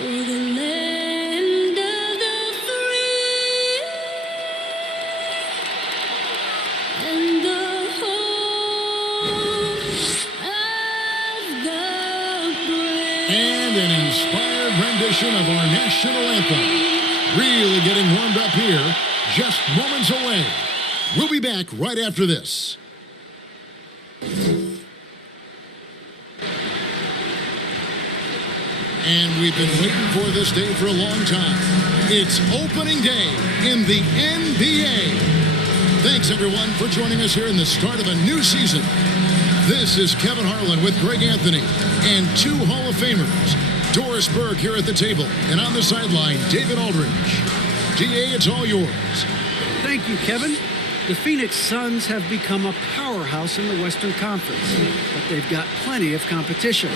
For the land of the free and the home of the brave. And an inspired rendition of our national anthem. Really getting warmed up here, just moments away. We'll be back right after this. And we've been waiting for this day for a long time. It's opening day in the NBA. Thanks, everyone, for joining us here in the start of a new season. This is Kevin Harlan with Greg Anthony and two Hall of Famers. Doris Burke here at the table, and on the sideline, David Aldridge. DA, it's all yours. Thank you, Kevin. The Phoenix Suns have become a powerhouse in the Western Conference, but they've got plenty of competition.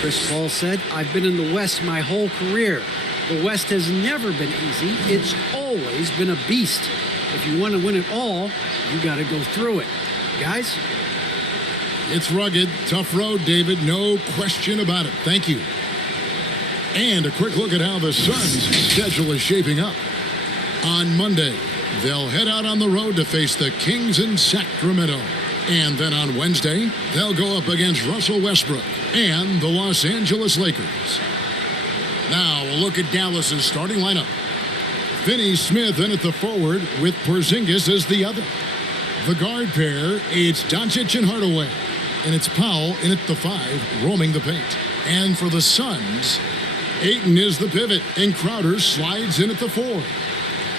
Chris Paul said, "I've been in the West my whole career. The West has never been easy. It's always been a beast. If you want to win it all, you got to go through it." Guys? It's rugged, tough road, David. No question about it. Thank you. And a quick look at how the Suns' schedule is shaping up. On Monday, they'll head out on the road to face the Kings in Sacramento. And then on Wednesday, they'll go up against Russell Westbrook and the Los Angeles Lakers. Now, we'll look at Dallas's starting lineup. Finney Smith in at the forward with Porzingis as the other. The guard pair, it's Doncic and Hardaway. And it's Powell in at the 5, roaming the paint. And for the Suns, Ayton is the pivot, and Crowder slides in at the 4.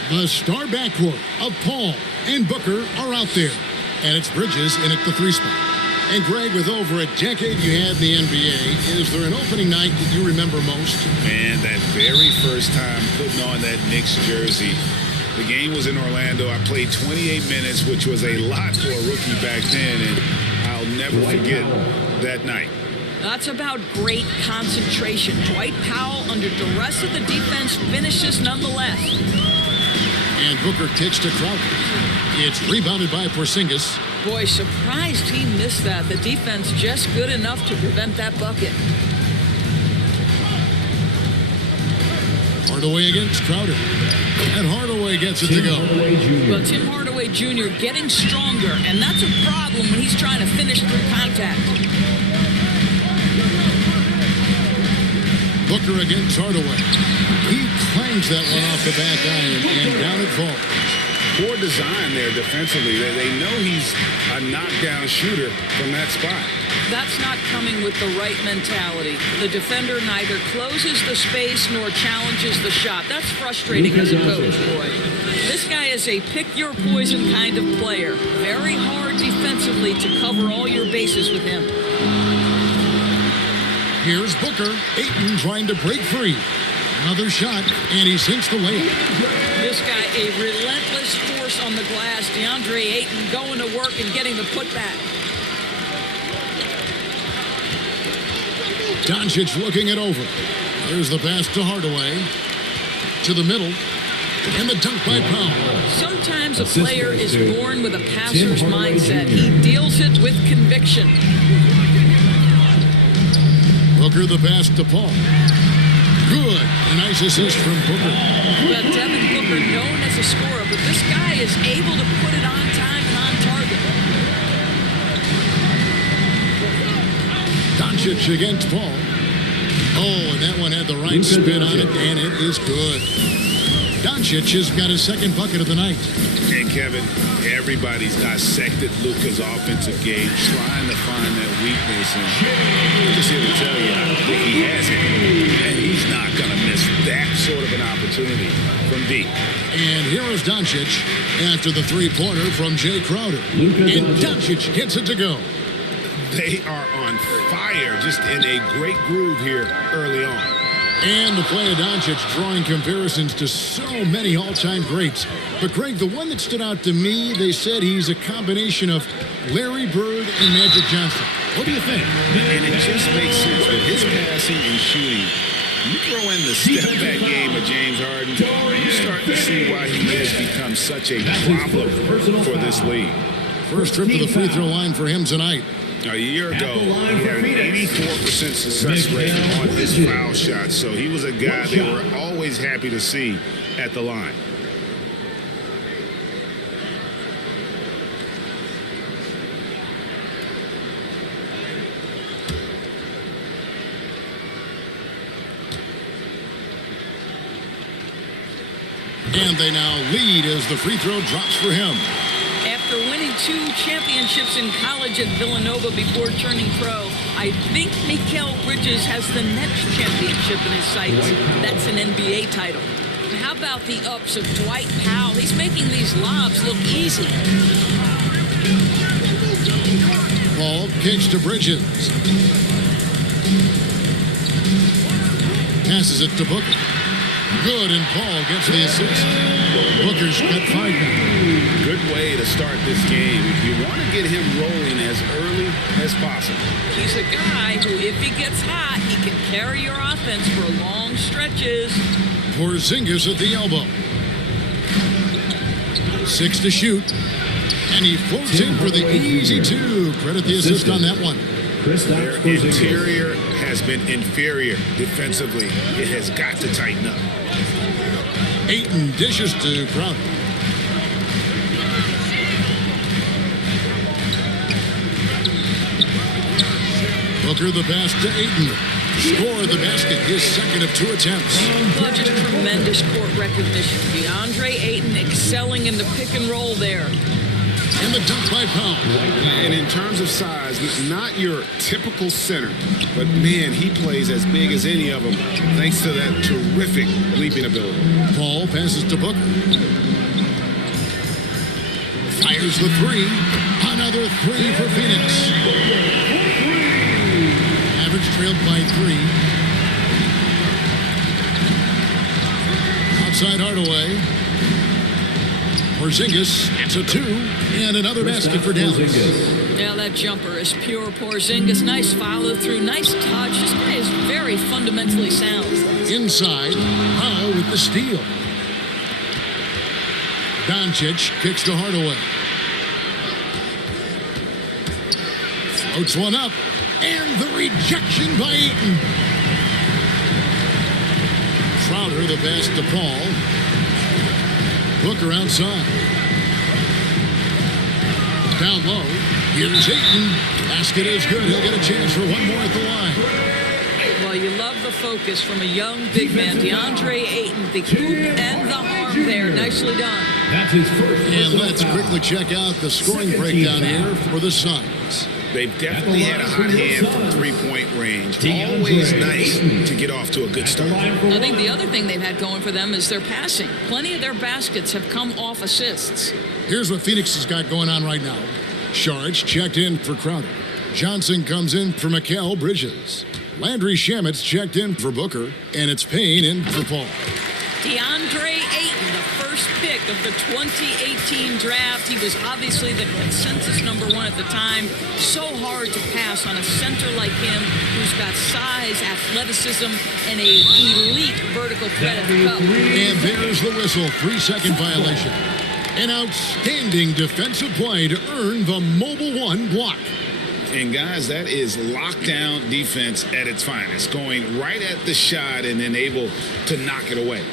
The star backcourt of Paul and Booker are out there. And it's Bridges in at the 3 spot. And Greg, with over a decade you had in the NBA, is there an opening night that you remember most? Man, that very first time putting on that Knicks jersey. The game was in Orlando. I played 28 minutes, which was a lot for a rookie back then, and I'll never forget that night. That's about great concentration. Dwight Powell, under duress of the defense, finishes nonetheless. And Booker kicks to Crowder. It's rebounded by Porzingis. Boy, surprised he missed that. The defense just good enough to prevent that bucket. Hardaway against Crowder. And Hardaway gets it to go. Well, Tim Hardaway Jr. getting stronger, and that's a problem when he's trying to finish through contact. Booker against Hardaway. He clangs that one off the back iron, and down it falls. Poor design there defensively. They know he's a knockdown shooter from that spot. That's not coming with the right mentality. The defender neither closes the space nor challenges the shot. That's frustrating as a coach, boy. This guy is a pick-your-poison kind of player. Very hard defensively to cover all your bases with him. Here's Booker. Ayton trying to break free. Another shot, and he sinks the layup. This guy, a relentless force on the glass. Deandre Ayton going to work and getting the putback. Doncic looking it over. There's the pass to Hardaway. To the middle. And the dunk by Powell. Sometimes a player is born with a passer's mindset. He deals it with conviction. Booker the pass to Paul. Good. A nice assist from Booker. Well, Devin Booker known as a scorer, but this guy is able to put it on time and on target. Doncic against Paul. Oh, and that one had the right spin on it, and it is good. Doncic has got his second bucket of the night. And Kevin, everybody's dissected Luka's offensive game, trying to find that weakness. And I'm just here to tell you, I think he has it. And he's not going to miss that sort of an opportunity from deep. And here is Doncic after the three-pointer from Jay Crowder. And Doncic gets it to go. They are on fire, just in a great groove here early on. And the play of Doncic drawing comparisons to so many all-time greats. But, Greg, the one that stood out to me, they said he's a combination of Larry Bird and Magic Johnson. What do you think? And it just makes sense with his passing and shooting. You throw in the step-back game of James Harden, you start to see why he has become such a problem for this league. First trip to the free throw line for him tonight. A year ago, he had an 84% success rate on his foul shots, so he was a guy they were always happy to see at the line. And they now lead as the free throw drops for him. After winning 2 championships in college at Villanova before turning pro, I think Mikal Bridges has the next championship in his sights. That's an NBA title. And how about the ups of Dwight Powell? He's making these lobs look easy. Paul kicks to Bridges. Passes it to Booker. Good, and Paul gets the assist. Booker's got 5 now. Good way to start this game. You want to get him rolling as early as possible. He's a guy who, if he gets hot, he can carry your offense for long stretches. Porzingis at the elbow. 6 to shoot. And he floats in for the easy 2. Credit the assist on that one. Their interior has been inferior defensively. It has got to tighten up. Ayton dishes to Crowder. Booker the pass to Ayton. Score the basket, his second of 2 attempts. Well, just tremendous court recognition. Deandre Ayton excelling in the pick and roll there. And the dunk by Powell. And in terms of size, not your typical center, but man, he plays as big as any of them thanks to that terrific leaping ability. Paul passes to Booker. Fires the 3. Another 3 for Phoenix. Average trailed by 3. Outside Hardaway. Porzingis, it's a 2, and another basket for Dallas. Yeah, that jumper is pure Porzingis. Nice follow through, nice touch. This guy is very fundamentally sound. Inside, Powell with the steal. Doncic kicks to Hardaway. Floats one up, and the rejection by Ayton. Crowder the pass to Paul. Booker outside. Down low. Here's Ayton. Basket is good. He'll get a chance for one more at the line. Well, you love the focus from a young big man. Deandre Ayton, the hoop and the arm there. Nicely done. That's his first. And let's quickly check out the scoring breakdown here for the Suns. They've definitely had a hot hand from 3-point range. Always nice to get off to a good start. I think the other thing they've had going for them is their passing. Plenty of their baskets have come off assists. Here's what Phoenix has got going on right now. Sharge checked in for Crowder. Johnson comes in for Mikal Bridges. Landry Shamit's checked in for Booker. And it's Payne in for Paul. Deandre Ayton, the first pick of the 2018 draft. He was obviously the consensus #1 at the time. So hard to pass on a center like him who's got size, athleticism, and a elite vertical threat at the cup. And there's the whistle. 3-second violation. An outstanding defensive play to earn the Mobile One block. And guys, that is lockdown defense at its finest. Going right at the shot and then able to knock it away.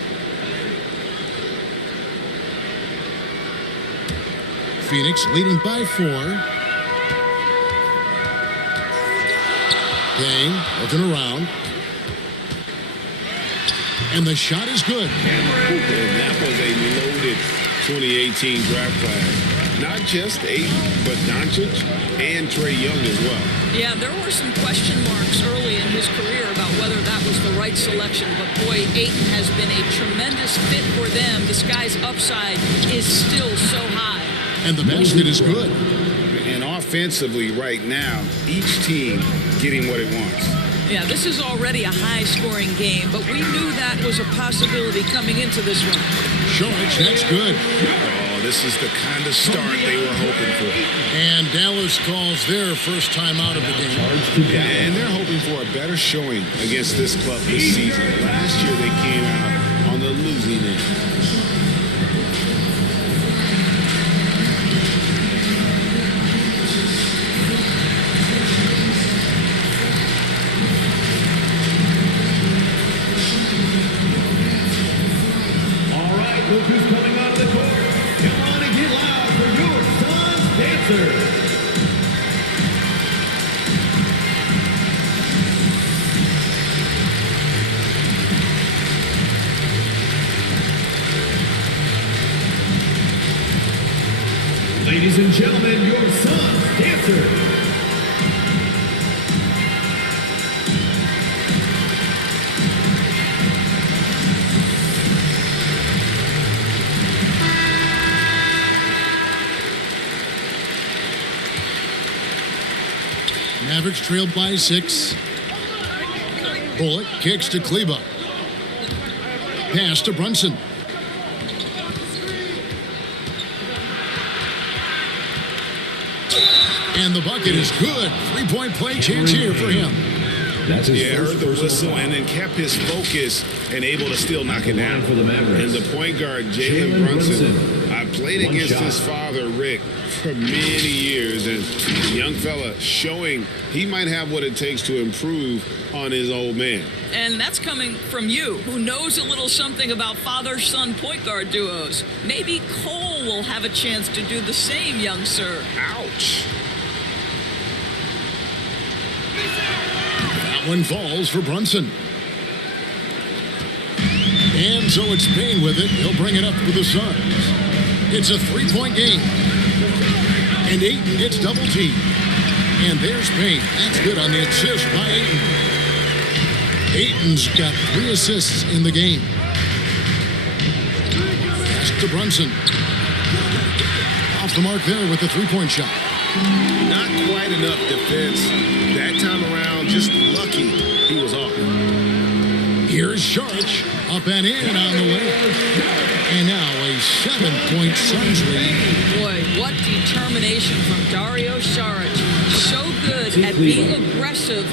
Phoenix leading by 4. Payne looking around. And the shot is good. And that was a loaded 2018 draft class. Not just Ayton, but Doncic and Trae Young as well. Yeah, there were some question marks early in his career about whether that was the right selection. But boy, Ayton has been a tremendous fit for them. This guy's upside is still so high. And the basket is good. And offensively right now, each team getting what it wants. Yeah, this is already a high-scoring game, but we knew that was a possibility coming into this one. George, that's good. Oh, this is the kind of start they were hoping for. And Dallas calls their first time out of the game. And they're hoping for a better showing against this club this season. Last year they came out on the losing end. Dancer. Ladies and gentlemen, your SUNS dancer. Mavericks trailed by 6. Bullock kicks to Kleba. Pass to Brunson. And the bucket is good. 3-point play chance here for him. That's his heard first the personal whistle foul. and then kept his focus and able to still knock it down. For the Mavericks. And the point guard, Jalen Brunson. I played One against shot. his father, Rick, for many years. And the young fella showing he might have what it takes to improve on his old man. And that's coming from you, who knows a little something about father-son point guard duos. Maybe Cole will have a chance to do the same, young sir. Ouch. That one falls for Brunson. And so it's Payne with it. He'll bring it up for the Suns. It's a 3-point game. And Ayton gets double teamed. And there's Payne. That's good on the assist by Ayton. Ayton's got 3 assists in the game. Pass to Brunson. Off the mark there with the 3-point shot. Not quite enough defense. That time around, just lucky he was off. Here's Saric. Up and in on the way. And now a 7-point Suns lead. Boy, what determination from Dario Saric. So good at being aggressive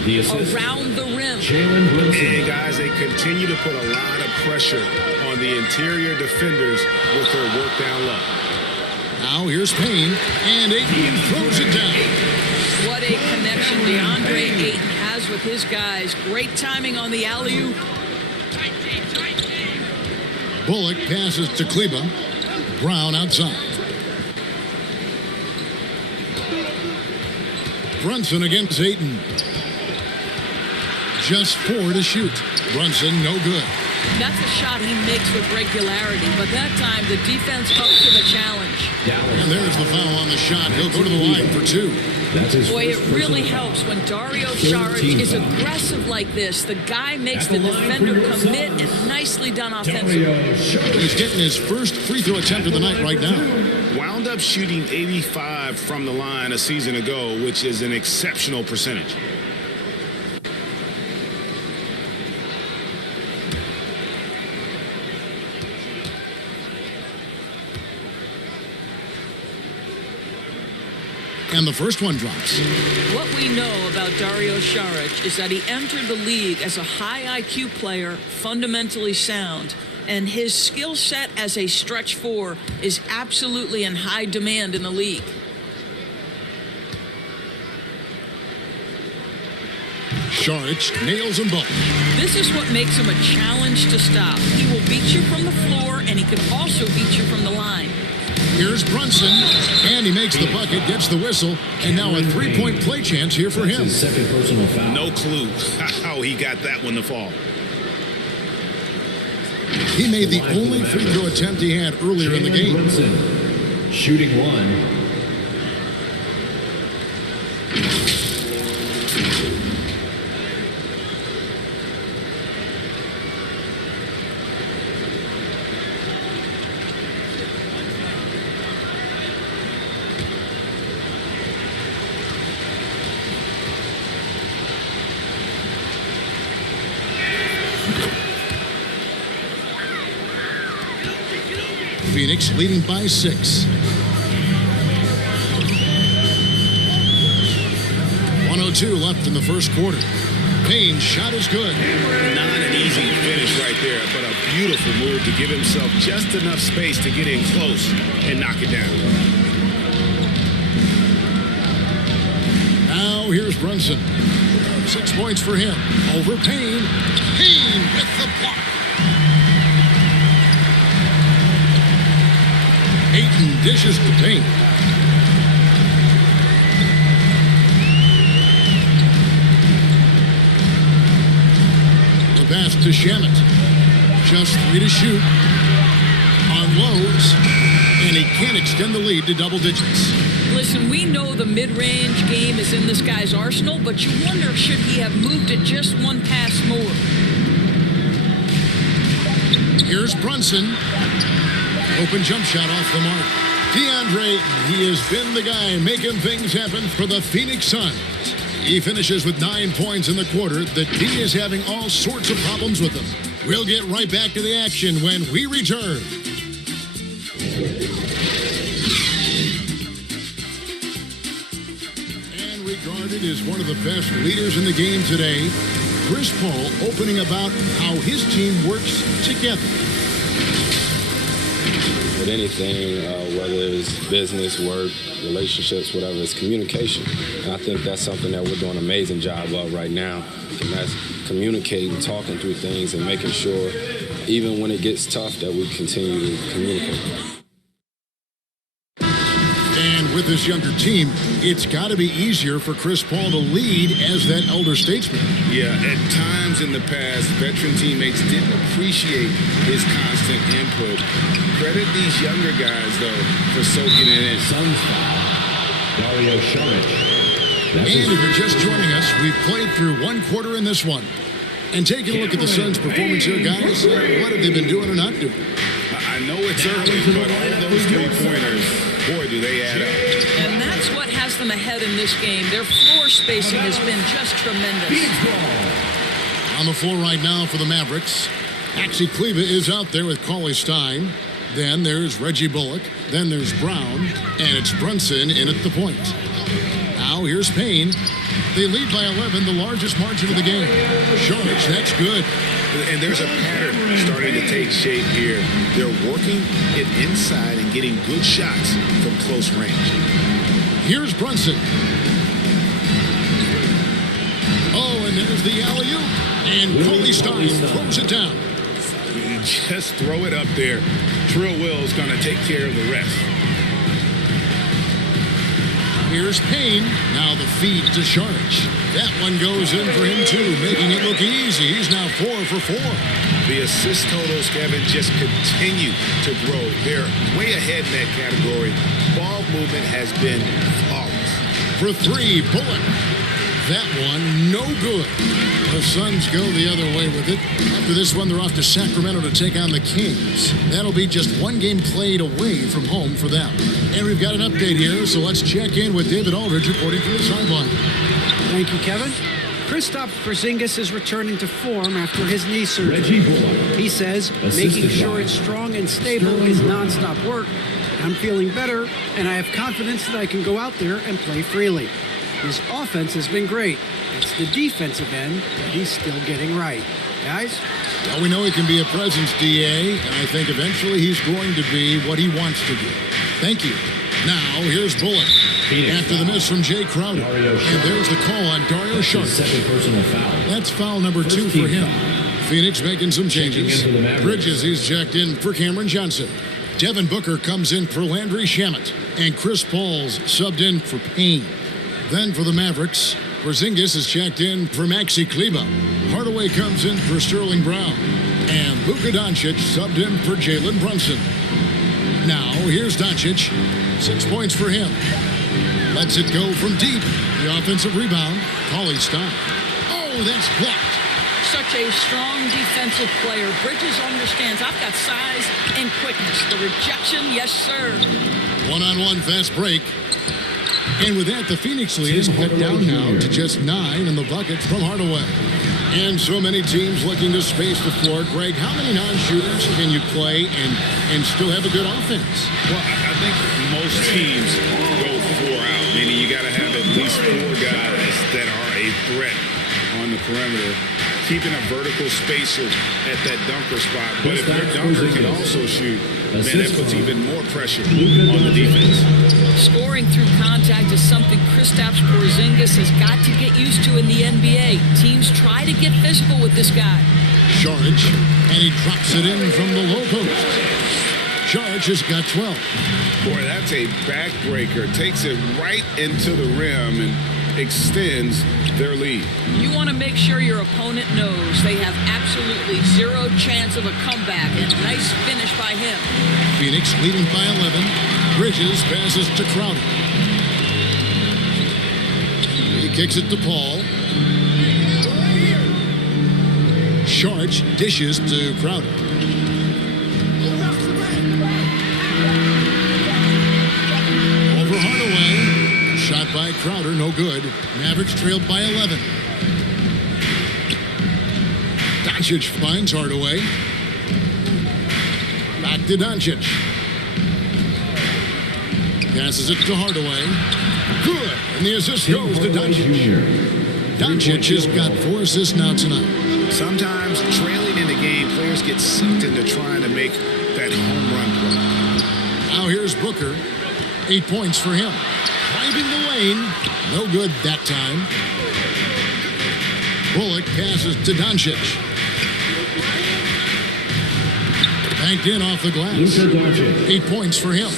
around the rim. Jalen Brunson. And guys, they continue to put a lot of pressure on the interior defenders with their work down low. Now here's Payne, and Ayton throws it down. What a connection Deandre Ayton has with his guys. Great timing on the alley-oop. Bullock passes to Kleba. Brown outside. Brunson against Ayton. Just 4 to shoot. Brunson, no good. That's a shot he makes with regularity, but that time the defense up to the challenge. And there's the foul on the shot. He'll go to the line for 2. That's his Boy, it first really personal helps when Dario 13 Saric is foul. aggressive like this. The guy makes At the the line defender for your commit, Suns. and nicely done offensively. Dario Saric. He's getting his first free throw attempt of the night right now. Wound up shooting 85 from the line a season ago, which is an exceptional percentage. And the first one drops. What we know about Dario Saric is that he entered the league as a high IQ player, fundamentally sound, and his skill set as a stretch 4 is absolutely in high demand in the league. Saric nails them both. This is what makes him a challenge to stop. He will beat you from the floor, and he can also beat you from the line. Here's Brunson, and he makes the bucket, gets the whistle, and now a 3-point play chance here for him. His second personal foul. No clue how he got that one to fall. He made the only free throw attempt he had earlier in the Jalen game. Brunson, shooting 1. Phoenix leading by 6. 1:02 left in the first quarter. Payne's shot is good. Not an easy finish right there, but a beautiful move to give himself just enough space to get in close and knock it down. Now here's Brunson. 6 points for him. Over Payne. Payne with the block. Ayton dishes to Payne. The pass to Shamet. Just 3 to shoot. On lows. And he can't extend the lead to double digits. Listen, we know the mid-range game is in this guy's arsenal, but you wonder, should he have moved it just one pass more? Here's Brunson. Open jump shot off the mark. Deandre Ayton, he has been the guy making things happen for the Phoenix Suns. He finishes with 9 points in the quarter. The D is having all sorts of problems with him. We'll get right back to the action when we return. And regarded as one of the best leaders in the game today, Chris Paul opening about how his team works together. With anything, whether it's business, work, relationships, whatever, it's communication. And I think that's something that we're doing an amazing job of right now. And that's communicating, talking through things, and making sure, even when it gets tough, that we continue to communicate. And with this younger team, it's got to be easier for Chris Paul to lead as that elder statesman. Yeah, at times in the past, veteran teammates didn't appreciate his constant input. Credit these younger guys, though, for soaking it in. Suns foul. Dario Saric. And if you're just joining us, we've played through one quarter in this one. And taking a look at the Suns' performance here, guys, what have they been doing or not doing? I know it's early, but all those three-pointers, boy, do they add up. And that's what has them ahead in this game. Their floor spacing has been just tremendous. On the floor right now for the Mavericks, Maxi Kleber is out there with Cauley Stein. Then there's Reggie Bullock. Then there's Brown. And it's Brunson in at the point. Now here's Payne. They lead by 11, the largest margin of the game. Sharge, that's good. And there's a pattern starting to take shape here. They're working it inside and getting good shots from close range. Here's Brunson. Oh, and there's the alley-oop. And Cauley Stein throws it down. You just throw it up there. Trill Will's going to take care of the rest. Here's Payne. Now the feed to Sharge. That one goes in for him, too, making it look easy. He's now 4 for 4. The assist totals, Kevin, just continue to grow. They're way ahead in that category. Ball movement has been flawless. For 3, Bullock. That one, no good. The Suns go the other way with it. After this one, they're off to Sacramento to take on the Kings. That'll be just one game played away from home for them. And we've got an update here, so let's check in with David Aldridge reporting from the sideline. Thank you, Kevin. Kristaps Porzingis is returning to form after his knee surgery. Reggie Bullock. He says making sure it's strong and stable is nonstop work. I'm feeling better, and I have confidence that I can go out there and play freely. His offense has been great. It's the defensive end that he's still getting right. Guys? Well, we know he can be a presence, DA, and I think eventually he's going to be what he wants to be. Thank you. Now, here's Bullock. After the miss from Jay Crowder. And there's the call on Dario Saric. Second personal foul. That's foul number 2 for him. Phoenix making some changes. Bridges, he's checked in for Cameron Johnson. Devin Booker comes in for Landry Shamet. And Chris Paul's subbed in for Payne. Then for the Mavericks, Porzingis is checked in for Maxi Kleber. Hardaway comes in for Sterling Brown. And Luka Doncic subbed in for Jalen Brunson. Now, here's Doncic. 6 points for him. Lets it go from deep. The offensive rebound, Cauley Stein. Oh, that's blocked. Such a strong defensive player. Bridges understands I've got size and quickness. The rejection, yes, sir. One-on-one fast break. And with that, the Phoenix lead is cut down now to just 9 in the bucket from Hardaway. And so many teams looking to space the floor. Greg, how many non-shooters can you play and still have a good offense? Well, I think most teams go 4 out, meaning you got to have at least 4 guys that are a threat on the perimeter, keeping a vertical spacer at that dunker spot. But if their dunker can also shoot, man, that puts even more pressure on the defense. Scoring through contact is something Kristaps Porzingis has got to get used to in the NBA. Teams try to get physical with this guy. Saric, and he drops it in from the low post. Saric has got 12. Boy, that's a backbreaker. Takes it right into the rim, and extends their lead. You want to make sure your opponent knows they have absolutely zero chance of a comeback, and nice finish by him. Phoenix leading by 11. Bridges passes to Crowder. He kicks it to Paul. Sharch dishes to Crowder. Over Hardaway. Shot by Crowder, no good. Mavericks trailed by 11. Doncic finds Hardaway. Back to Doncic. Passes it to Hardaway. Good. And the assist goes to Doncic. Doncic has got 4 assists now tonight. Sometimes trailing in the game, players get sucked into trying to make that home run play. Now here's Booker. 8 points for him. Driving the lane. No good that time. Bullock passes to Doncic. Banked in off the glass. 8 points for him.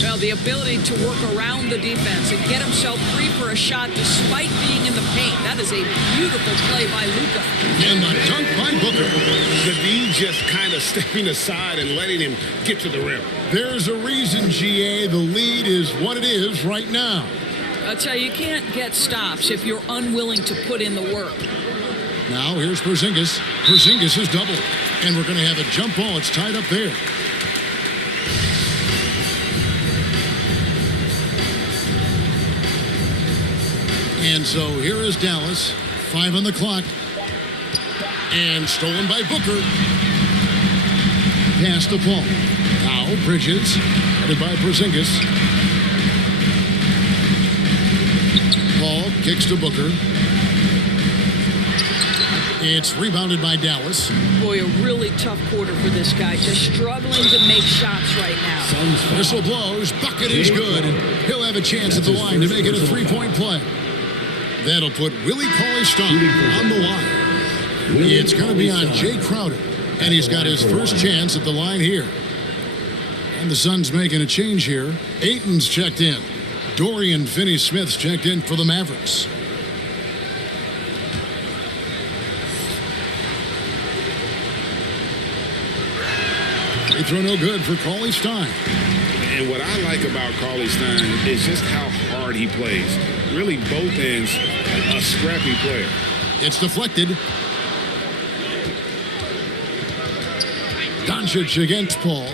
Well, the ability to work around the defense and get himself free for a shot despite being in the paint. That is a beautiful play by Luka. And the dunk by Booker. The D just kind of stepping aside and letting him get to the rim. There's a reason, GA, the lead is what it is right now. I'll tell you, you can't get stops if you're unwilling to put in the work. Now here's Porzingis. Porzingis is doubled. And we're going to have a jump ball. It's tied up there. And so here is Dallas. 5 on the clock. And stolen by Booker. Pass to Paul. Now Bridges. Headed by Porzingis. Paul kicks to Booker. It's rebounded by Dallas. Boy, a really tough quarter for this guy. Just struggling to make shots right now. Whistle blows. Bucket is good. He'll have a chance at the line to make it a 3-point play. That'll put Willie Cauley-Stein on the line. It's going to be on Jay Crowder. And he's got his first chance at the line here. And the Suns making a change here. Ayton's checked in. Dorian Finney-Smith's checked in for the Mavericks. Free throw no good for Cauley-Stein. And what I like about Cauley-Stein is just how hard he plays. Really, both ends, a scrappy player. It's deflected. Doncic against Paul.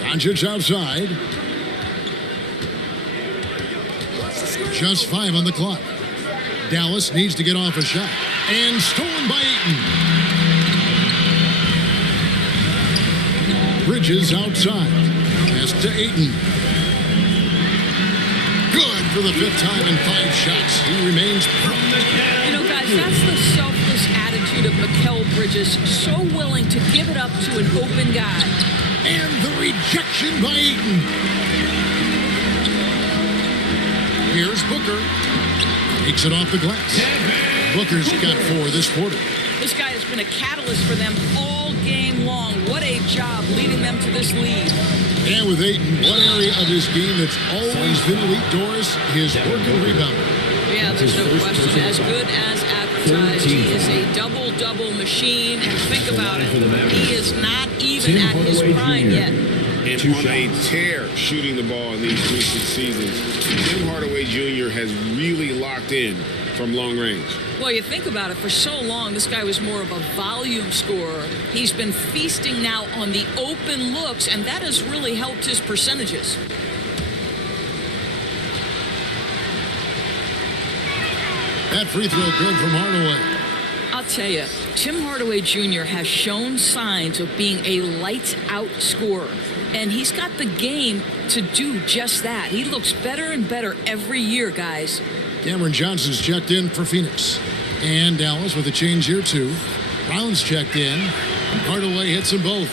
Doncic outside. Just 5 on the clock. Dallas needs to get off a shot. And stolen by Ayton. Bridges outside. Pass to Ayton. Good for the 5th time in 5 shots. He remains perfect. You know, guys, that's the selfless attitude of Mikal Bridges. So willing to give it up to an open guy. And the rejection by Ayton. Here's Booker. Takes it off the glass. Booker's got 4 this quarter. This guy has been a catalyst for them all game long. What a job leading them to this lead. And with Ayton, one area of his game that's always been elite, Doris, his work and rebound. Yeah, there's no question. As good as advertised, he is a double-double machine. And think about it, he is not even at his prime yet. And on a tear shooting the ball in these recent seasons, Tim Hardaway Jr. has really locked in from long range. Well, you think about it, for so long, this guy was more of a volume scorer. He's been feasting now on the open looks, and that has really helped his percentages. That free throw good from Hardaway. I'll tell you, Tim Hardaway Jr. has shown signs of being a lights-out scorer, and he's got the game to do just that. He looks better and better every year, guys. Cameron Johnson's checked in for Phoenix. And Dallas with a change here, too. Brown's checked in. Hardaway hits them both.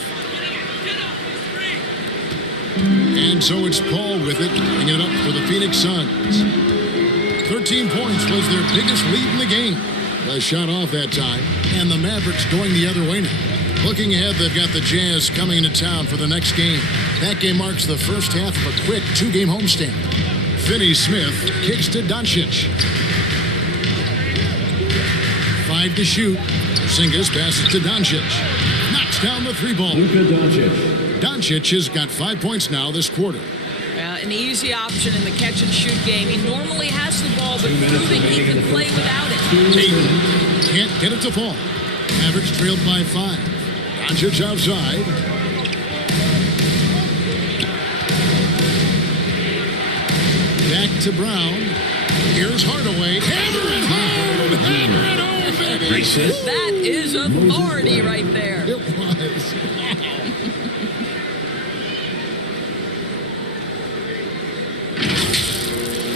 And so it's Paul with it, bringing it up for the Phoenix Suns. 13 points was their biggest lead in the game. A shot off that time. And the Mavericks going the other way now. Looking ahead, they've got the Jazz coming into town for the next game. That game marks the first half of a quick 2-game homestand. Finney-Smith kicks to Doncic. 5 to shoot. Porzingis passes to Doncic. Knocks down the 3-ball. Luka Doncic. Doncic has got 5 points now this quarter. An easy option in the catch-and-shoot game. He normally has the ball, but proving he can play without it. Ayton can't get it to fall. Mavericks trailed by 5. Doncic outside. Back to Brown. Here's Hardaway. Hammer it home! Hammer it home, baby! That is authority right there. It was.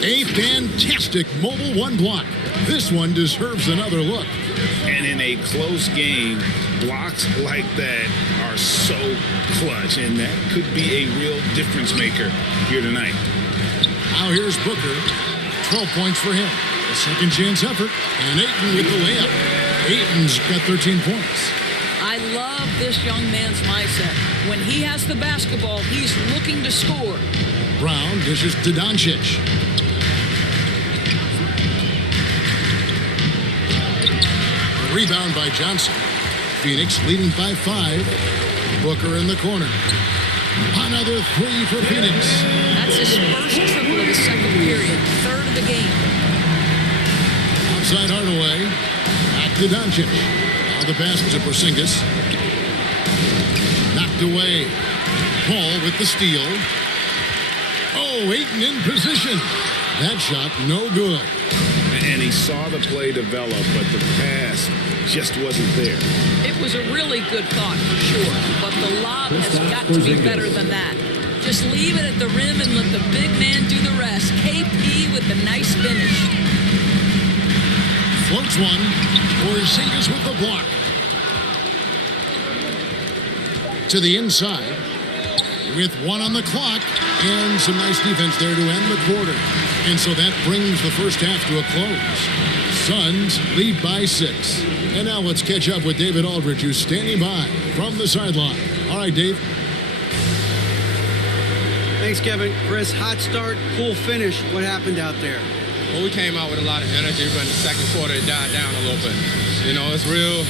A fantastic mobile 1 block. This one deserves another look. And in a close game, blocks like that are so clutch, and that could be a real difference maker here tonight. Now here's Booker. 12 points for him. A second chance effort. And Ayton with the layup. Ayton's got 13 points. I love this young man's mindset. When he has the basketball, he's looking to score. Brown dishes to Doncic. Rebound by Johnson. Phoenix leading by 5. Booker in the corner. Another 3 for Phoenix. That's his first triple of the second period. Third of the game. Outside Hardaway. Back to Doncic. Now the pass to Porzingis. Knocked away. Paul with the steal. Oh, Ayton in position. That shot no good. And he saw the play develop, but the pass just wasn't there. It was a really good thought for sure, but the lob has got to be better than that. Just leave it at the rim and let the big man do the rest. KP with the nice finish. Floats one. Porzingis with the block. To the inside. With 1 on the clock. And some nice defense there to end the quarter. And so that brings the first half to a close. Suns lead by 6. And now let's catch up with David Aldridge, who's standing by from the sideline. All right, Dave. Thanks, Kevin. Chris, hot start, cool finish. What happened out there? Well, we came out with a lot of energy, but in the second quarter, it died down a little bit. You know, it's real.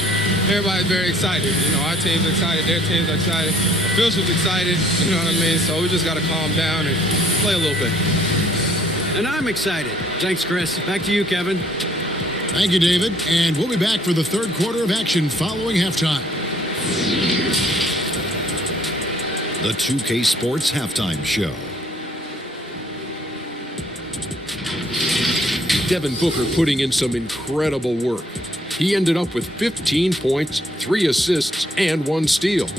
Everybody's very excited. You know, our team's excited, their team's excited. Officials excited, you know what I mean? So we just got to calm down and play a little bit. And I'm excited. Thanks, Chris. Back to you, Kevin. Thank you, David. And we'll be back for the third quarter of action following halftime. The 2K Sports Halftime Show. Devin Booker putting in some incredible work. He ended up with 15 points, 3 assists, and 1 steal.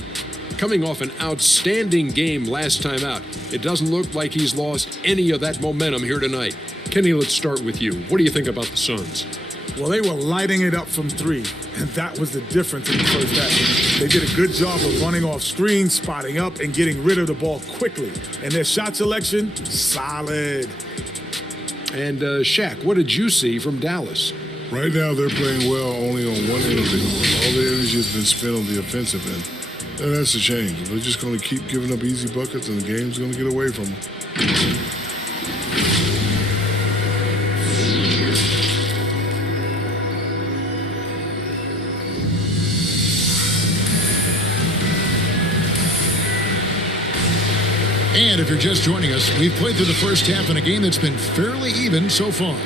Coming off an outstanding game last time out, it doesn't look like he's lost any of that momentum here tonight. Kenny, let's start with you. What do you think about the Suns? Well, they were lighting it up from 3, and that was the difference in the first half. They did a good job of running off screens, spotting up, and getting rid of the ball quickly. And their shot selection, solid. And Shaq, what did you see from Dallas? Right now, they're playing well only on one end of it. All the energy has been spent on the offensive end. And that's a change. They're just going to keep giving up easy buckets, and the game's going to get away from them. And if you're just joining us, we've played through the first half in a game that's been fairly even so far.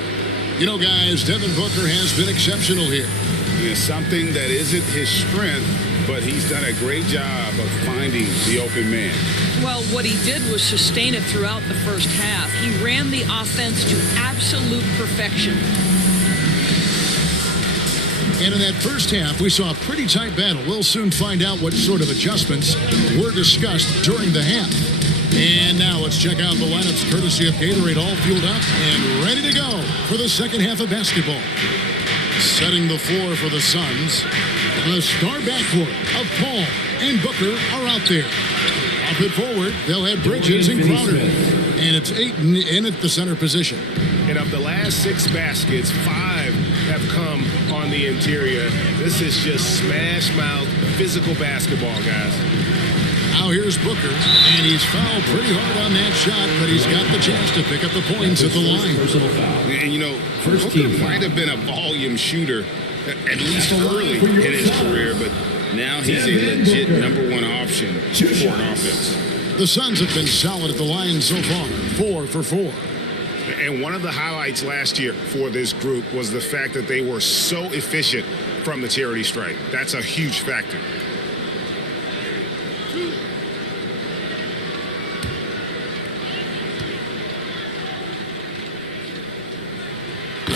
You know, guys, Devin Booker has been exceptional here. It's something that isn't his strength, but he's done a great job of finding the open man. Well, what he did was sustain it throughout the first half. He ran the offense to absolute perfection. And in that first half, we saw a pretty tight battle. We'll soon find out what sort of adjustments were discussed during the half. And now let's check out the lineups courtesy of Gatorade, all fueled up and ready to go for the second half of basketball. Setting the floor for the Suns, the star backcourt of Paul and Booker are out there. Up it forward, they'll have Bridges and Crowder. And it's Ayton in at the center position. And of the last 6 baskets, 5 have come on the interior. This is just smash mouth, physical basketball, guys. Now here's Booker, and he's fouled pretty hard on that shot, but he's got the chance to pick up the points at the line. And, you know, Booker might have been a volume shooter, at least early in his career, but now he's a legit #1 option for an offense. The Suns have been solid at the line so far, 4 for 4. And one of the highlights last year for this group was the fact that they were so efficient from the charity stripe. That's a huge factor.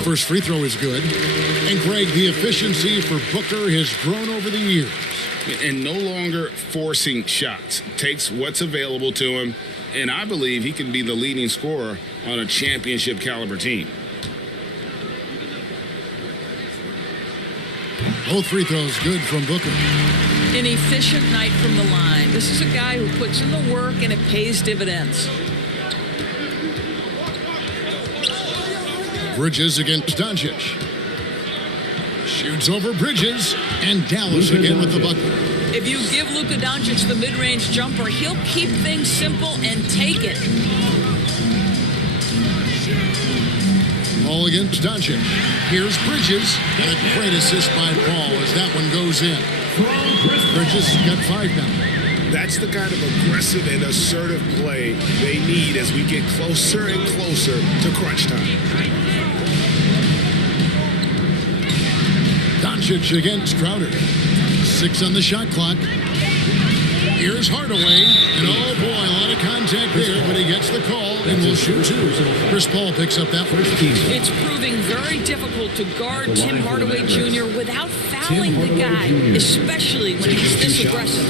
First free throw is good. And Greg, the efficiency for Booker has grown over the years. And no longer forcing shots. Takes what's available to him. And I believe he can be the leading scorer on a championship caliber team. Both free throws good from Booker. An efficient night from the line. This is a guy who puts in the work and it pays dividends. Bridges against Doncic. Shoots over Bridges, and Dallas again with the bucket. If you give Luka Doncic the mid-range jumper, he'll keep things simple and take it. Paul against Doncic. Here's Bridges, and a great assist by Paul as that one goes in. Bridges got 5 now. That's the kind of aggressive and assertive play they need as we get closer and closer to crunch time. Doncic against Crowder. 6 on the shot clock. Here's Hardaway, and oh boy, a lot of contact there, but he gets the call and will shoot 2. Chris Paul picks up that first team. It's proving very difficult to guard Tim Hardaway Jr. without fouling the guy, especially when he's this aggressive.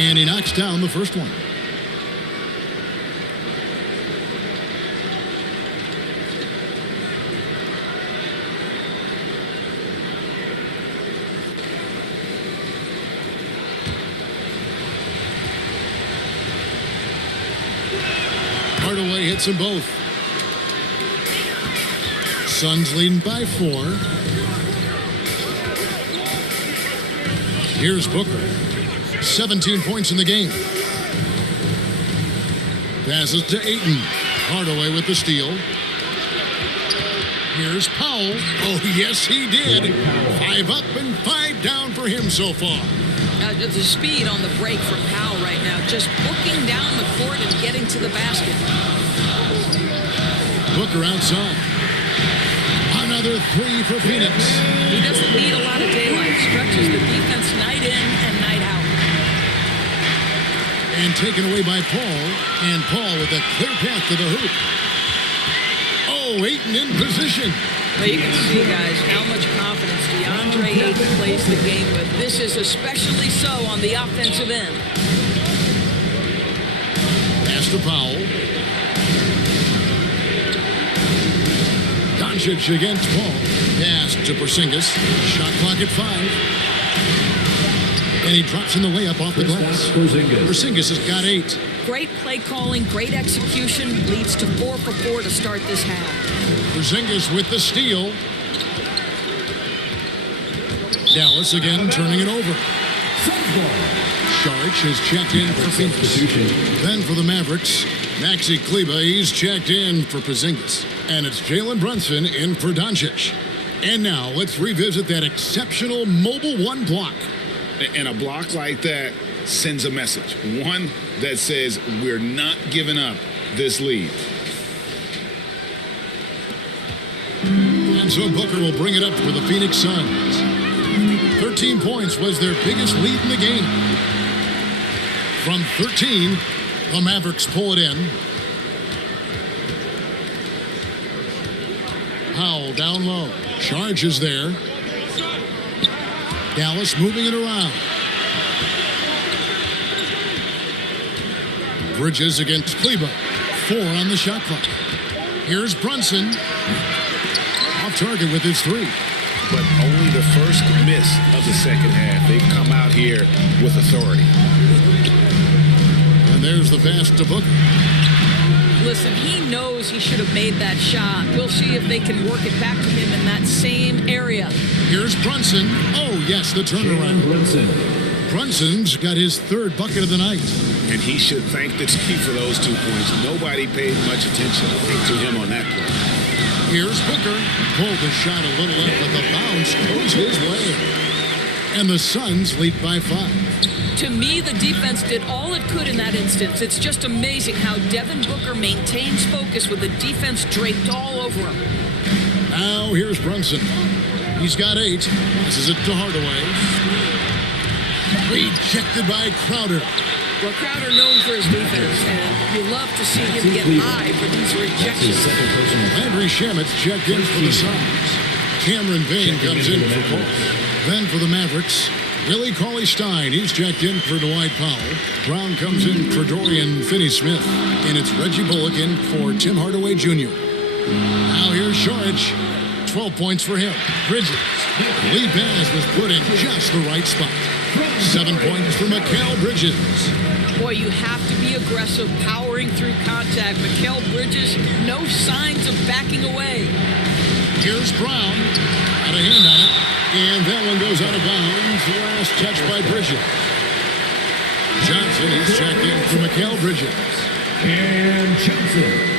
And he knocks down the first one. Hardaway hits them both. Suns leading by 4. Here's Booker. 17 points in the game. Passes to Ayton. Hardaway with the steal. Here's Powell. Oh, yes, he did. 5 up and 5 down for him so far. The speed on the break from Powell right now, just booking down the court and getting to the basket. Booker outside. Another 3 for Phoenix. He doesn't need a lot of daylight. Stretches the defense night in and night out. And taken away by Paul. And Paul with a clear path to the hoop. Oh, Ayton in position. Well, you can see, guys, how much confidence Deandre Ayton plays the game with. This is especially so on the offensive end. Pass to Powell. Doncic against Paul. Pass to Porzingis. Shot clock at 5. And he drops in the layup off the glass. Porzingis has got 8. Great play calling, great execution, leads to 4 for 4 to start this half. Porzingis with the steal. Dallas again turning it over. Saric has checked in for Phoenix. Then for the Mavericks, Maxi Kleber, he's checked in for Porzingis. And it's Jalen Brunson in for Doncic. And now let's revisit that exceptional mobile 1 block. And a block like that sends a message. One that says we're not giving up this lead. And so Booker will bring it up for the Phoenix Suns. 13 points was their biggest lead in the game. From 13, the Mavericks pull it in. Powell down low. Charge is there. Dallas moving it around. Bridges against Kleber. 4 on the shot clock. Here's Brunson. Off target with his three. But only the first miss of the second half. They've come out here with authority. And there's the pass to Booker. Listen, he knows he should have made that shot. We'll see if they can work it back to him in that same area. Here's Brunson. Oh, yes, the turnaround. Brunson's got his third bucket of the night. And he should thank the team for those 2 points. Nobody paid much attention to him on that play. Here's Booker. Pulled the shot a little left, but the bounce goes his way. And the Suns lead by 5. To me, the defense did all it could in that instance. It's just amazing how Devin Booker maintains focus with the defense draped all over him. Now here's Brunson. He's got 8. Passes it to Hardaway. Rejected by Crowder. Well, Crowder known for his defense, and you love to see him get high for these rejections. Landry Shamet's checked in for the Suns. Cameron Payne comes in for Paul. Then for the Mavericks, Willie Cauley-Stein. He's checked in for Dwight Powell. Brown comes in for Dorian Finney-Smith. And it's Reggie Bullock in for Tim Hardaway Jr. Now here's Shorich. 12 points for him. Bridges. Lead pass was put in just the right spot. 7 points for Mikal Bridges. Boy, you have to be aggressive, powering through contact. Mikal Bridges, no signs of backing away. Here's Brown. Got a hand on it. And that one goes out of bounds. Last touch by Bridges. Johnson is checked in for Mikal Bridges. And Johnson.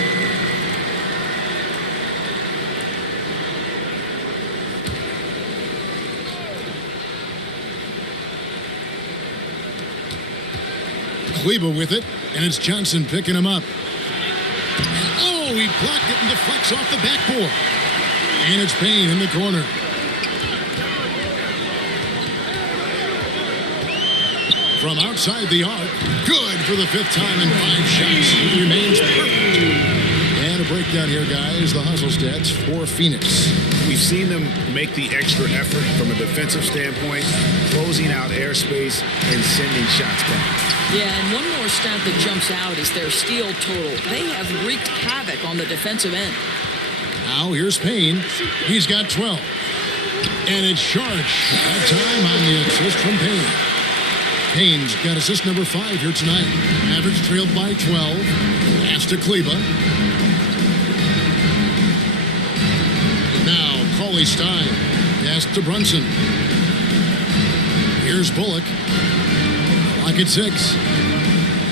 Kleba with it, and it's Johnson picking him up. And oh, he blocked it and deflects off the backboard. And it's Payne in the corner. From outside the arc, good for the 5th time in 5 shots. He remains perfect. And a breakdown here, guys. The hustle stats for Phoenix. We've seen them make the extra effort from a defensive standpoint, closing out airspace and sending shots back. Yeah, and one more stat that jumps out is their steal total. They have wreaked havoc on the defensive end. Now here's Payne. He's got 12. And it's Sharch. That time on the assist from Payne. Payne's got assist number 5 here tonight. Mavericks trailed by 12. Pass to Kleba. Now Cauley-Stein. Pass to Brunson. Here's Bullock. Clock at 6.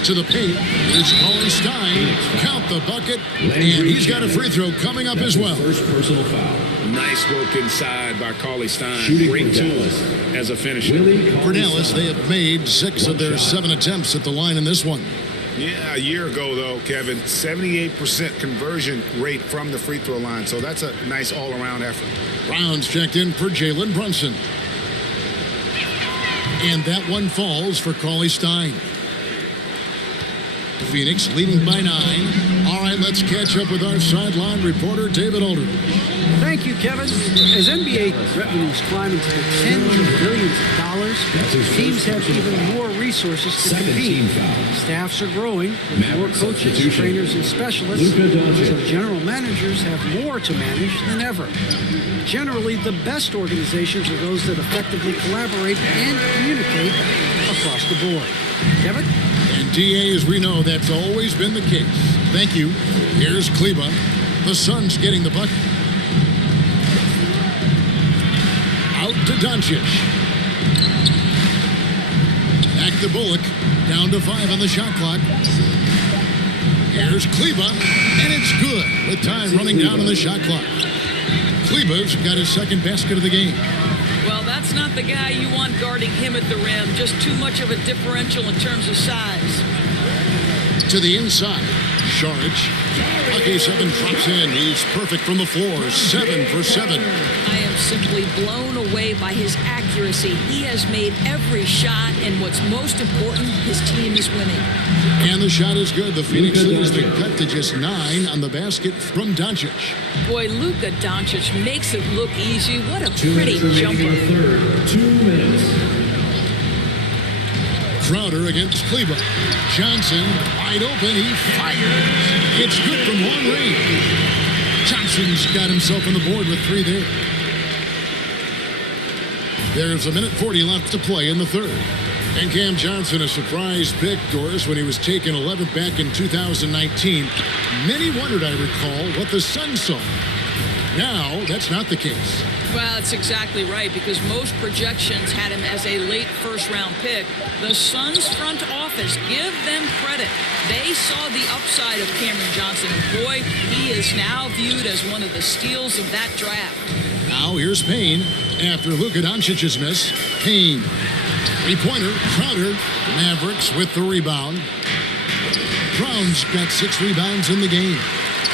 To the paint. Here's Cauley-Stein. Count the bucket. And he's got a free throw coming up as well. First personal foul. Nice work inside by Cauley-Stein. Great tools as a finisher. For Dallas, they have made 6 of their 7 attempts at the line in this one. Yeah, a year ago, though, Kevin, 78% conversion rate from the free throw line. So that's a nice all-around effort. Brown's checked in for Jalen Brunson. And that one falls for Cauley-Stein. Phoenix leading by 9. All right, let's catch up with our sideline reporter, David Older. Thank you, Kevin. As NBA revenues climb into the tens of billions of dollars, teams have even more resources to compete. Staffs are growing with more coaches, trainers, and specialists, so general managers have more to manage than ever. Generally, the best organizations are those that effectively collaborate and communicate across the board. Kevin? And DA, as we know, that's always been the case. Thank you. Here's Kleba. The Suns getting the bucket. Out to Doncic. Back to Bullock. Down to 5 on the shot clock. Here's Kleba. And it's good with time running down on the shot clock. Kleba's got his second basket of the game. Well, that's not the guy you want guarding him at the rim. Just too much of a differential in terms of size. To the inside. Sharich. Lucky 7 drops in. He's perfect from the floor. 7 for 7. I am simply blown away by his accuracy. He has made every shot, and what's most important, his team is winning. And the shot is good. The Phoenix lead has been cut to just 9 on the basket from Doncic. Boy, Luka Doncic makes it look easy. What a pretty jumper. Third, 2 minutes. Crowder against Kleba. Johnson wide open. He fires. It's good from long range. Johnson's got himself on the board with 3 there. There's 1:40 left to play in the third. And Cam Johnson, a surprise pick, Doris, when he was taken 11th back in 2019. Many wondered, I recall, what the Suns saw. Now, that's not the case. Well, that's exactly right, because most projections had him as a late first-round pick. The Suns front office, give them credit. They saw the upside of Cameron Johnson, and boy, he is now viewed as one of the steals of that draft. Now here's Payne after Luka Doncic's miss. Payne, three-pointer, Crowder, Mavericks with the rebound. Brown's got 6 rebounds in the game.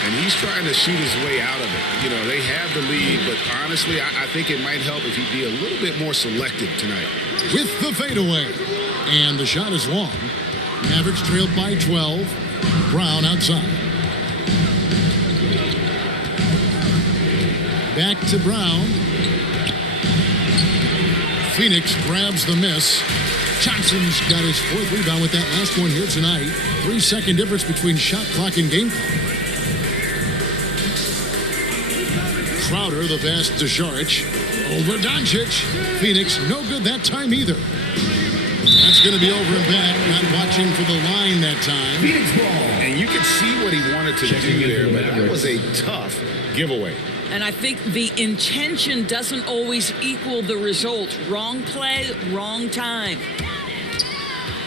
And he's trying to shoot his way out of it. You know, they have the lead, but honestly, I think it might help if he'd be a little bit more selective tonight. With the fadeaway. And the shot is long. Mavericks trailed by 12. Brown outside. Back to Brown. Phoenix grabs the miss. Johnson's got his 4th rebound with that last one here tonight. 3-second difference between shot clock and game clock. Crowder, the pass to Saric. Over Doncic. Phoenix, no good that time either. That's going to be over and back. Not watching for the line that time. And you could see what he wanted to do there, but that was a tough giveaway. And I think the intention doesn't always equal the result. Wrong play, wrong time.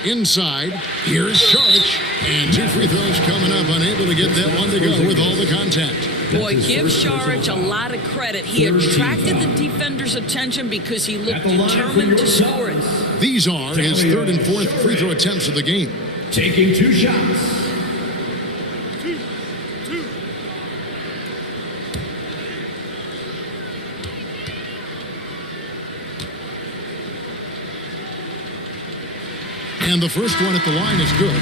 Inside, here's Saric. And 2 free throws coming up. Unable to get that one to go with all the contact. Boy, give Saric a lot of credit. He attracted the defender's attention because he looked determined to score it. These are his 3rd and 4th free throw attempts of the game. Taking 2 shots. And the first one at the line is good.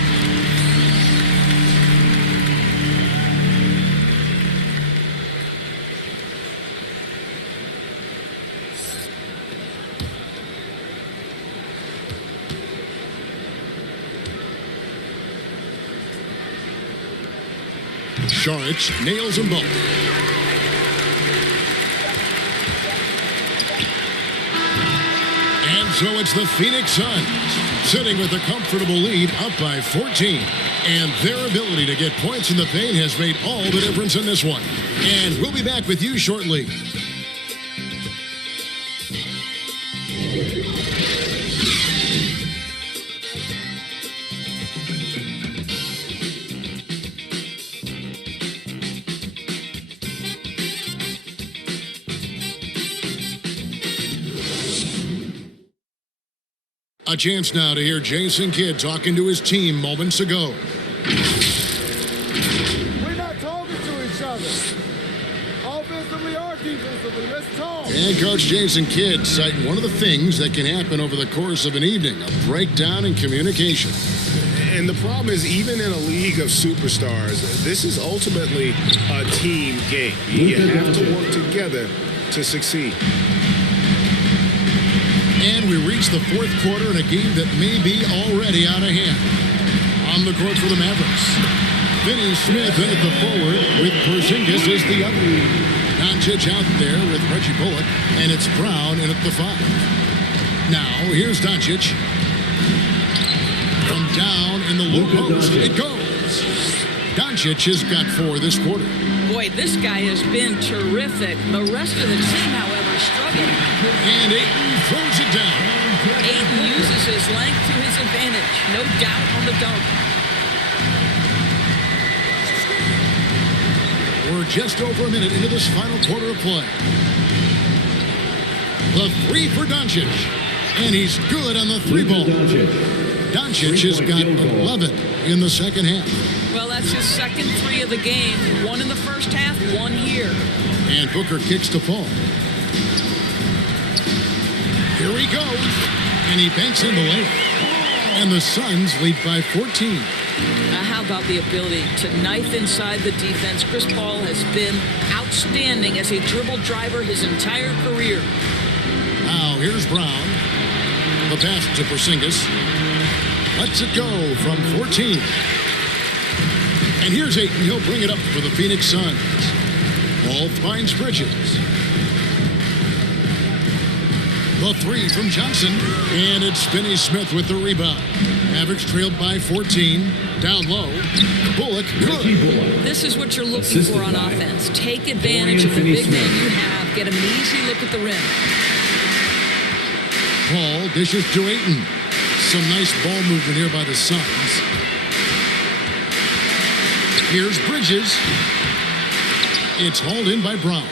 Saric nails them both. And so it's the Phoenix Suns sitting with a comfortable lead, up by 14. And their ability to get points in the paint has made all the difference in this one. And we'll be back with you shortly. A chance now to hear Jason Kidd talking to his team moments ago. We're not talking to each other. Offensively or defensively, let's talk. And Coach Jason Kidd citing one of the things that can happen over the course of an evening, a breakdown in communication. And the problem is, even in a league of superstars, this is ultimately a team game. You have to work together to succeed. And we reach the 4th quarter in a game that may be already out of hand. On the court for the Mavericks, Finney Smith in at the forward with Porzingis as the other. Doncic out there with Reggie Bullock, and it's Brown in at the 5. Now, here's Doncic. From down in the low post, it goes. Doncic has got 4 this quarter. Boy, this guy has been terrific. The rest of the team, however, struggling. And Ayton throws it down. Ayton uses his length to his advantage. No doubt on the dunk. We're just over a minute into this final quarter of play. The 3 for Doncic. And he's good on the 3-ball. Doncic has got 11 in the second half. Well, that's his second 3 of the game. 1 in the first half, 1 here. And Booker kicks to Paul. Here he goes. And he banks in the layup. And the Suns lead by 14. How about the ability to knife inside the defense? Chris Paul has been outstanding as a dribble driver his entire career. Now here's Brown. The pass to Porzingis. Lets it go from 14. And here's Ayton. He'll bring it up for the Phoenix Suns. Paul finds Bridges. The three from Johnson. And it's Finney Smith with the rebound. Mavericks trailed by 14. Down low. Bullock good. This is what you're looking for on offense. Take advantage of the big man you have. Get him an easy look at the rim. Paul dishes to Ayton. Some nice ball movement here by the Suns. Here's Bridges. It's hauled in by Brown.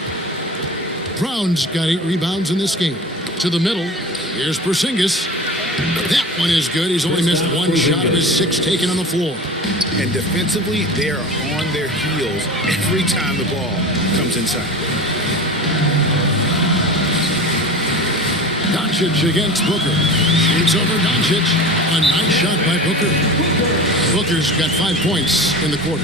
Brown's got 8 rebounds in this game. To the middle. Here's Porzingis. That one is good. He's only missed 1 shot of his 6 taken on the floor. And defensively, they are on their heels every time the ball comes inside. Doncic against Booker. Shoots over Doncic. A nice shot by Booker. Booker's got 5 points in the quarter.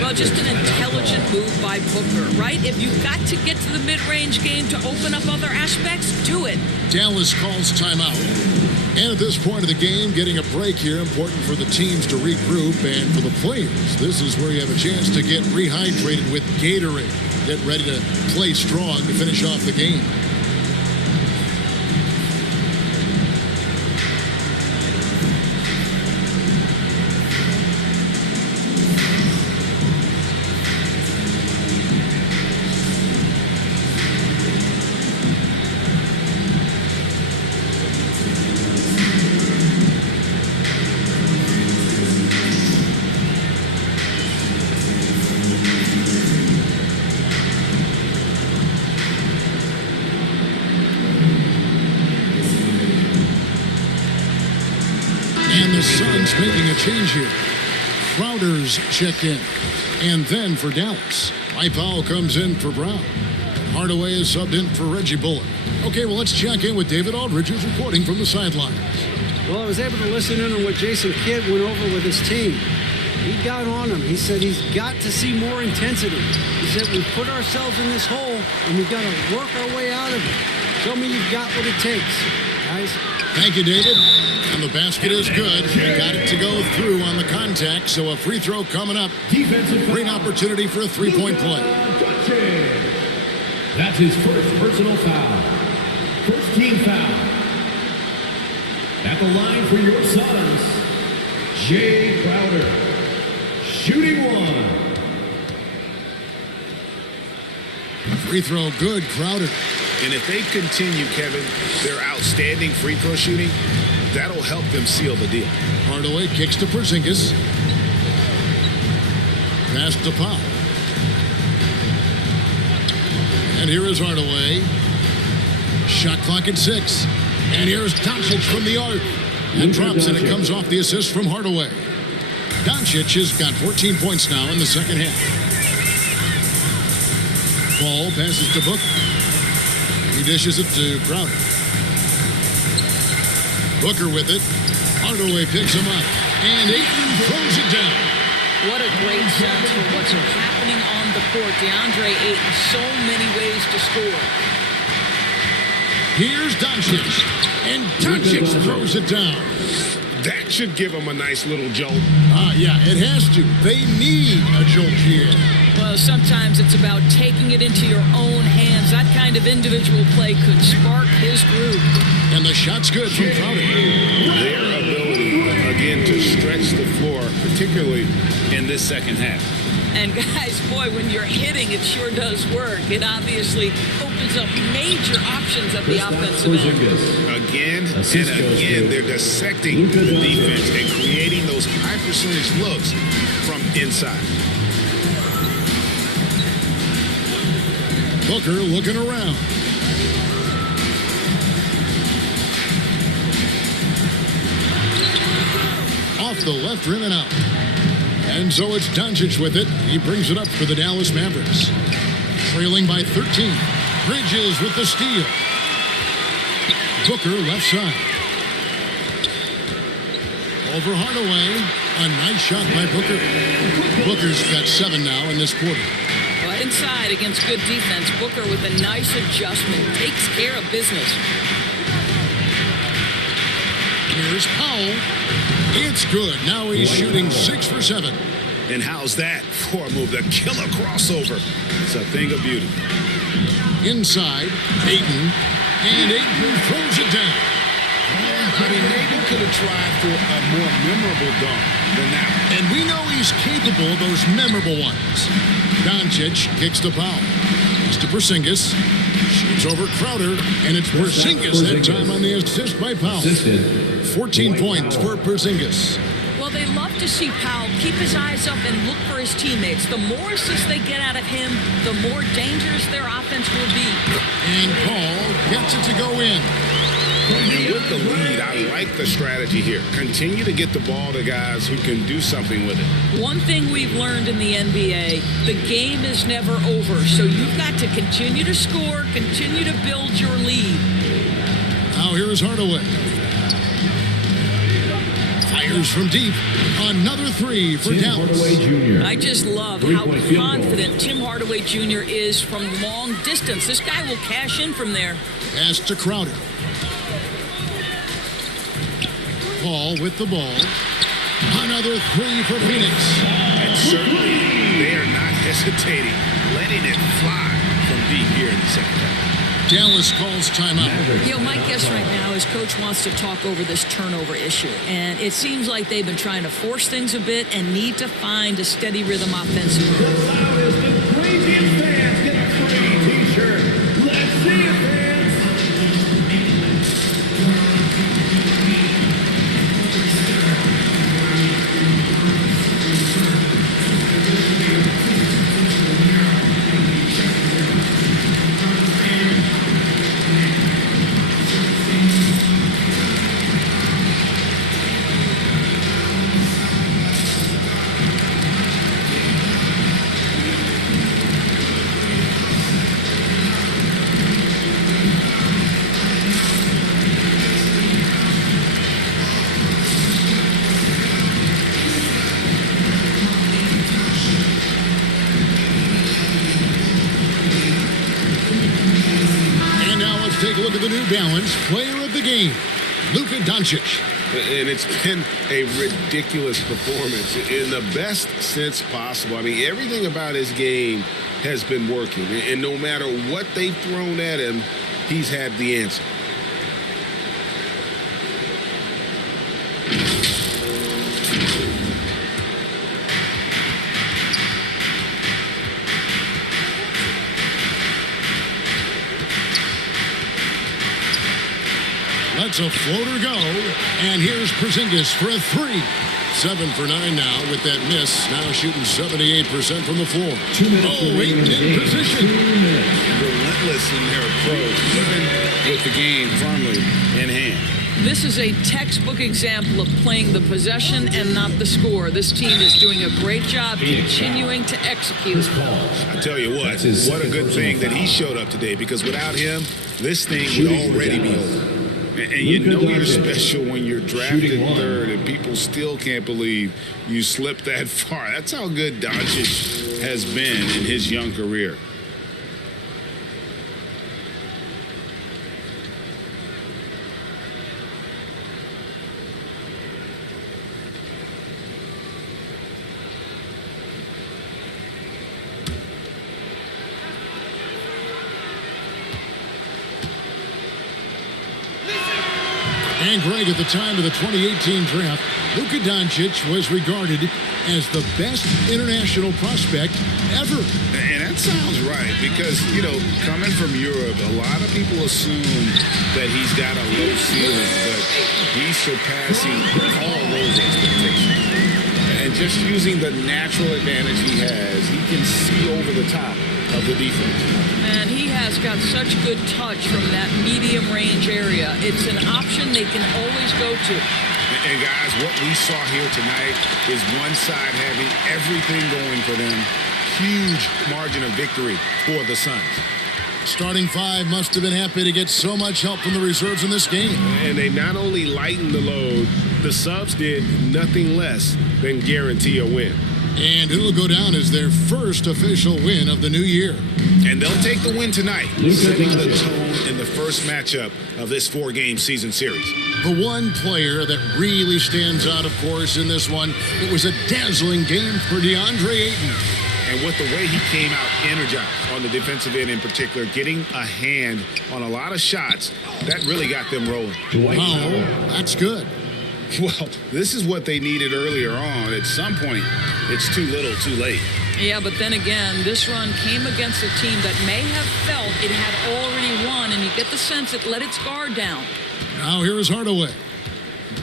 Well, just an intelligent move by Booker, right? If you've got to get to the mid-range game to open up other aspects, do it. Dallas calls timeout. And at this point of the game, getting a break here, important for the teams to regroup. And for the players, this is where you have a chance to get rehydrated with Gatorade. Get ready to play strong to finish off the game. And the Suns making a change here. Crowder's checked in. And then for Dallas, Mike Powell comes in for Brown. Hardaway is subbed in for Reggie Bullock. Okay, well, let's check in with David Aldridge, who's reporting from the sidelines. Well, I was able to listen in on what Jason Kidd went over with his team. He got on him. He said he's got to see more intensity. He said we put ourselves in this hole and we've got to work our way out of it. Show me you've got what it takes, guys. Thank you, David. And the basket is good. Got it to go through on the contact, so a free throw coming up. Great opportunity for a three-point play. That's his first personal foul. First team foul. At the line for your Suns, Jay Crowder. Shooting one. Free throw good, Crowder. And if they continue, Kevin, their outstanding free throw shooting, that'll help them seal the deal. Hardaway kicks to Porzingis. Pass to Powell. And here is Hardaway. Shot clock at 6. And here's Doncic from the arc. And drops it. It comes off the assist from Hardaway. Doncic has got 14 points now in the second half. Ball passes to Booker. He dishes it to Crowder. Booker with it. Hardaway picks him up. And Ayton throws it down. What a great sense for what's happening on the court. Deandre Ayton, so many ways to score. Here's Doncic. And Doncic throws it down. That should give them a nice little jolt. Yeah, it has to. They need a jolt here. Well, sometimes it's about taking it into your own hands. That kind of individual play could spark his groove. And the shot's good from Crowder. Their ability, again, to stretch the floor, particularly in this second half. And guys, boy, when you're hitting, it sure does work. It obviously opens up major options at the offensive end. Again and again, they're dissecting the defense and creating those high percentage looks from inside. Booker looking around. Off the left rim and out. And so it's Doncic with it. He brings it up for the Dallas Mavericks. Trailing by 13. Bridges with the steal. Booker left side. Over Hardaway. A nice shot by Booker. Booker's got 7 now in this quarter. Well, inside against good defense, Booker with a nice adjustment. Takes care of business. Here's Powell. It's good. Now he's shooting 6 for 7. And how's that for a move? The killer crossover. It's a thing of beauty. Inside, Ayton. And Ayton throws it down. I mean, maybe could have tried for a more memorable dunk than that one. And we know he's capable of those memorable ones. Doncic kicks the foul. It's to Porzingis. Shoots over Crowder. And it's Porzingis that time on the assist by Powell. 14 points for Porzingis. Well, they love to see Powell keep his eyes up and look for his teammates. The more assists they get out of him, the more dangerous their offense will be. And Paul gets it to go in. And with the lead, I like the strategy here. Continue to get the ball to guys who can do something with it. One thing we've learned in the NBA, the game is never over. So you've got to continue to score, continue to build your lead. Now here is Hardaway. Fires from deep. Another three for Dallas. I just love how confident Tim Hardaway Jr. is from long distance. This guy will cash in from there. Pass to Crowder. Paul with the ball. Another three for Phoenix. And certainly they are not hesitating, letting it fly from deep here in the second half. Dallas calls timeout. You know, my guess right now is Coach wants to talk over this turnover issue. And it seems like they've been trying to force things a bit and need to find a steady rhythm offensively. The loudest and craziest fans get a free t-shirt. Let's see it, fans. Take a look at the New Balance player of the game, Luka Doncic. And it's been a ridiculous performance in the best sense possible. I mean, everything about his game has been working. And no matter what they've thrown at him, he's had the answer. Lets a floater go. And here's Porzingis for a three. 7 for 9 now with that miss. Now shooting 78% from the floor. 2 minutes. Oh, Ayton in position. Relentless in their approach, even with the game firmly in hand. This is a textbook example of playing the possession and not the score. This team is doing a great job continuing to execute. I tell you what a good thing that he showed up today, because without him, this thing would already be over. And you know you're special when you're drafted third and people still can't believe you slipped that far. That's how good Doncic has been in his young career. And Greg, at the time of the 2018 draft, Luka Doncic was regarded as the best international prospect ever. And that sounds right, because, you know, coming from Europe, a lot of people assume that he's got a low ceiling, but he's surpassing all those expectations. And just using the natural advantage he has, he can see over the top of the defense. And he has got such good touch from that medium range area. It's an option they can always go to. And guys, what we saw here tonight is one side having everything going for them. Huge margin of victory for the Suns. Starting five must have been happy to get so much help from the reserves in this game. And they not only lightened the load, the subs did nothing less than guarantee a win. And it'll go down as their first official win of the new year. And they'll take the win tonight, setting the tone in the first matchup of this 4-game season series. The one player that really stands out, of course, in this one, it was a dazzling game for Deandre Ayton. And with the way he came out energized on the defensive end in particular, getting a hand on a lot of shots, that really got them rolling. Wow, that's good. Well, this is what they needed earlier on. At some point, it's too little, too late. Yeah, but then again, this run came against a team that may have felt it had already won, and you get the sense it let its guard down. Now here is Hardaway.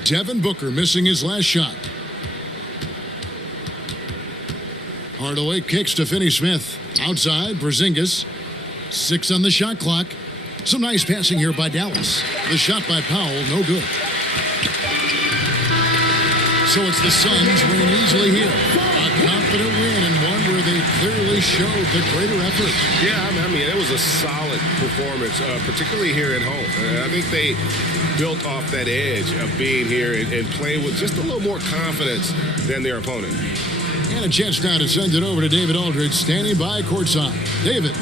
Devin Booker missing his last shot. Hardaway kicks to Finney-Smith. Outside, Porzingis. 6 on the shot clock. Some nice passing here by Dallas. The shot by Powell, no good. So it's the Suns winning easily here. A confident win and one where they clearly showed the greater effort. Yeah, I mean, it was a solid performance, particularly here at home. I think they built off that edge of being here and playing with just a little more confidence than their opponent. And a chance now to send it over to David Aldridge, standing by courtside. David.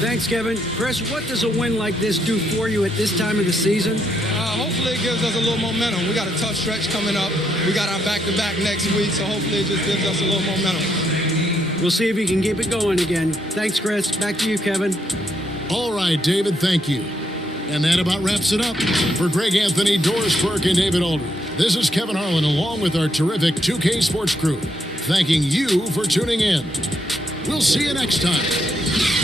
Thanks, Kevin. Chris, what does a win like this do for you at this time of the season? Hopefully it gives us a little momentum. We got a tough stretch coming up. We got our back-to-back next week, so hopefully it just gives us a little momentum. We'll see if we can keep it going again. Thanks, Chris. Back to you, Kevin. All right, David, thank you. And that about wraps it up. For Greg Anthony, Doris Quirk, and David Aldridge, this is Kevin Harlan along with our terrific 2K Sports crew, thanking you for tuning in. We'll see you next time.